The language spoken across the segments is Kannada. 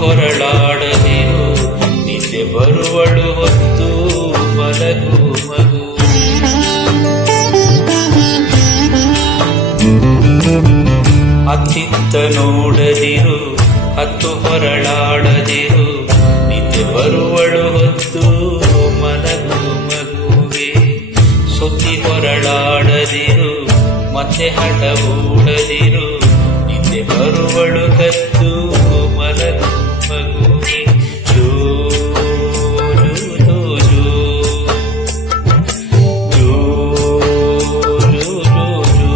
ಹೊರಳಾಡದಿರು, ನಿದ್ದೆ ಬರುವಳು ಹೊತ್ತು ಮಲಗು ಮಗು. ಅತ್ತಿತ್ತ ನೋಡದಿರು, ಹತ್ತು ಹೊರಳಾಡದಿರು, ನಿದ್ದೆ ಬರುವಳು ಹೊತ್ತು ಮಲಗು ಮಗುವೆ. ಸುತ್ತಿ ಹೊರಳಾಡದಿರು, ಮತ್ತೆ ಹಠ ಹೂಡದಿರು, ನಿದ್ದೆ ಬರುವಳು ಕತ್ತು ಮಲಗು ಮಗುವೆ. ಜೋ ಜೋ ಜೋ ಜೋ ಜೋ ಜೋ.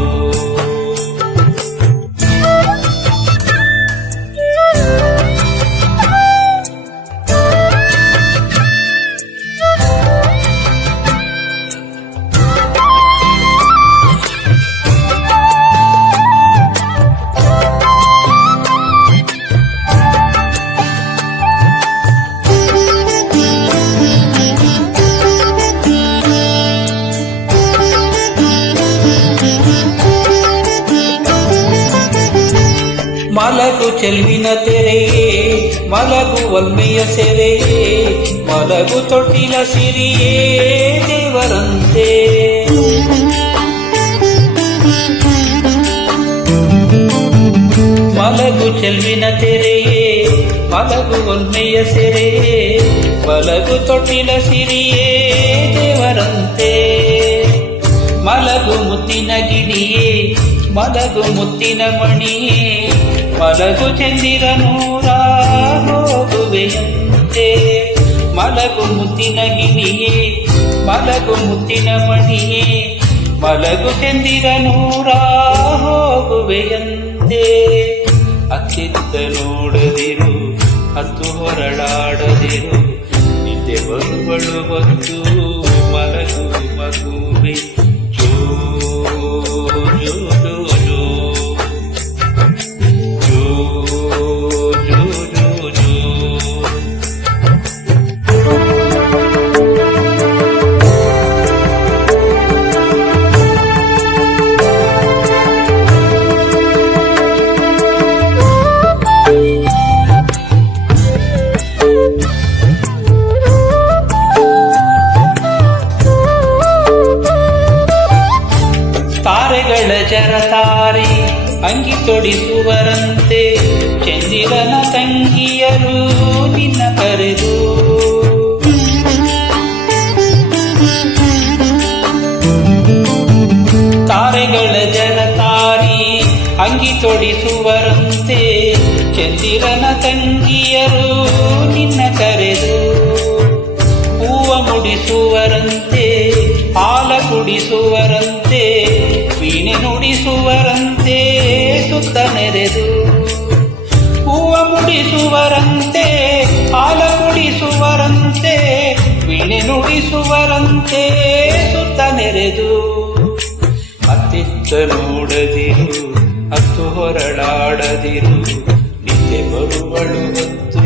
ಮಲಗು ಚೆಲುವಿನ ತೆರೆಯೇ, ಮಲಗು ಒಲ್ಮೆಯ ಸೆರೆಯೇ, ಮಲಗು ತೊಟ್ಟಿಲ ಸಿರಿಯೇ ದೇವರಂತೆ. ಮಲಗು ಚೆಲುವಿನ ತೆರೆಯೇ, ಮಲಗು ಒಲ್ಮೆಯ ಸೆರೆಯೇ, ಮಲಗು ತೊಟ್ಟಿಲ ಸಿರಿಯೇ ದೇವರಂತೆ. ಮಲಗು ಮುತ್ತಿನ ಗಿಣಿಯೇ, ಮಲಗು ಮುತ್ತಿನ ಮಣಿಯೇ, ಮಲಗು ಚಂದಿರ ನೂರ ಹೋಗುವೆಯಂತೆ. ಮಲಗು ಮುತ್ತಿನ ಗಿಣಿಯೇ, ಮಲಗು ಮುತ್ತಿನ ಮಣಿಯೇ, ಮಲಗು ಚಂದಿರ ನೂರ ಹೋಗುವೆಯಂತೆ. ಅತ್ತಿತ್ತ ನೋಡದಿರು, ಹತ್ತು ಹೊರಳಾಡದಿರು, ನಿದ್ದೆ ಬರುವಳು ಹೊತ್ತು ಮಲಗು ಮಗುವೆ. ಜೋ ಜೋ ಜೋ ಜೋ ಜೋ ಜೋ ಜೋ ಜೋ. ತಾರೆಗಳ ಜರತಾರಿ ಅಂಗಿ ತೊಡಿಸುವರಂತೆ, ಚಂದಿರನ ತಂಗಿಯರು ನಿನ್ನ ಕರೆದು. ತಾರೆಗಳ ಜರತಾರಿ ಅಂಗಿ ತೊಡಿಸುವರಂತೆ, ಚಂದಿರನ ತಂಗಿಯರು ನಿನ್ನ ಕರೆದು. ಹೂವ ಮುಡಿಸುವರಂತೆ, ಹಾಲ ಕುಡಿಸುವರಂತೆ, ವೀಣೆ ನುಡಿಸುವರಂತೆ ಸುತ್ತ ನೆರೆದು. ಹೂವ ಮುಡಿಸುವರಂತೆ, ಹಾಲ ಕುಡಿಸುವರಂತೆ, ವೀಣೆ ನುಡಿಸುವರಂತೆ ಸುತ್ತ ನೆರೆದು. ಅತ್ತಿತ್ತ ನೋಡದಿರು, ಹತ್ತು ಹೊರಳಾಡದಿರು, ನಿದ್ದೆ ಬರುವಳು ಹೊತ್ತು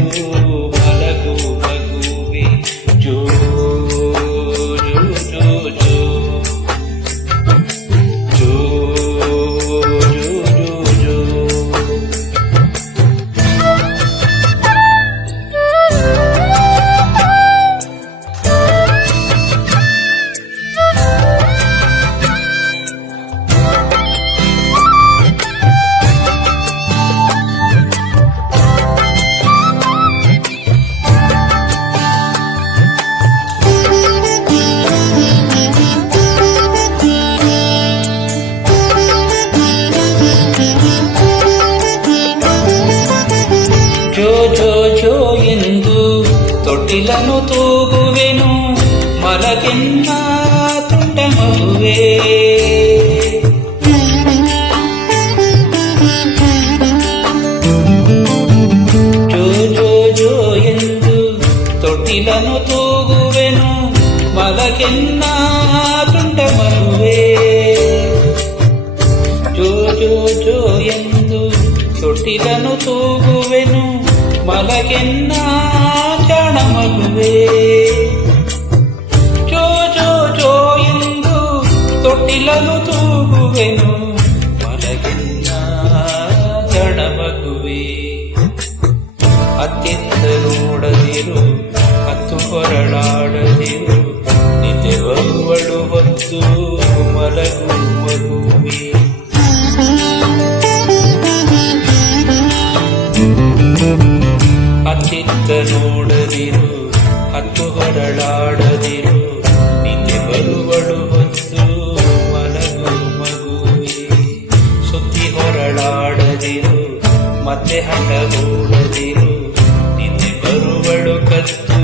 ಮಲಗು ಮಗುವೆ. ಜೋ ಜೋ ಜೋ ಜೋ ಜೋ ಜೋ ಜೋ. ಜೋ ಜೋ ಜೋ ಎಂದು ತೊಟ್ಟಿಲನು ತೂಗುವೆನು, ಮಲಗೆನ್ನ ತುಂಟ ಮಗುವೆ. ಜೋ ಜೋ ಜೋ ಎಂದು ತೊಟ್ಟಿಲನು ತೂಗುವೆನು, ಮಲಗೆನ್ನ ತುಂಟ ಮಗುವೆ. ಜೋ ಜೋ ಜೋ ಎಂದು ತೊಟ್ಟಿಲನು ತೂಗುವೆನು, ಮಲಗೆನ್ನ ಜಾಣ ಮಗುವೆ. ಜೋ ಜೋ ಜೋ ಎಂದು ತೊಟ್ಟಿಲನು ತೂಗುವೆನು, ಮಲಗೆನ್ನ ಜಾಣ ಮಗುವೆ. ಅತ್ತೆ ಮತ್ತೆ ಹಠಗೂಡದಿರು, ನಿನ್ನೆ ಬರುವಳು ಕತ್ತು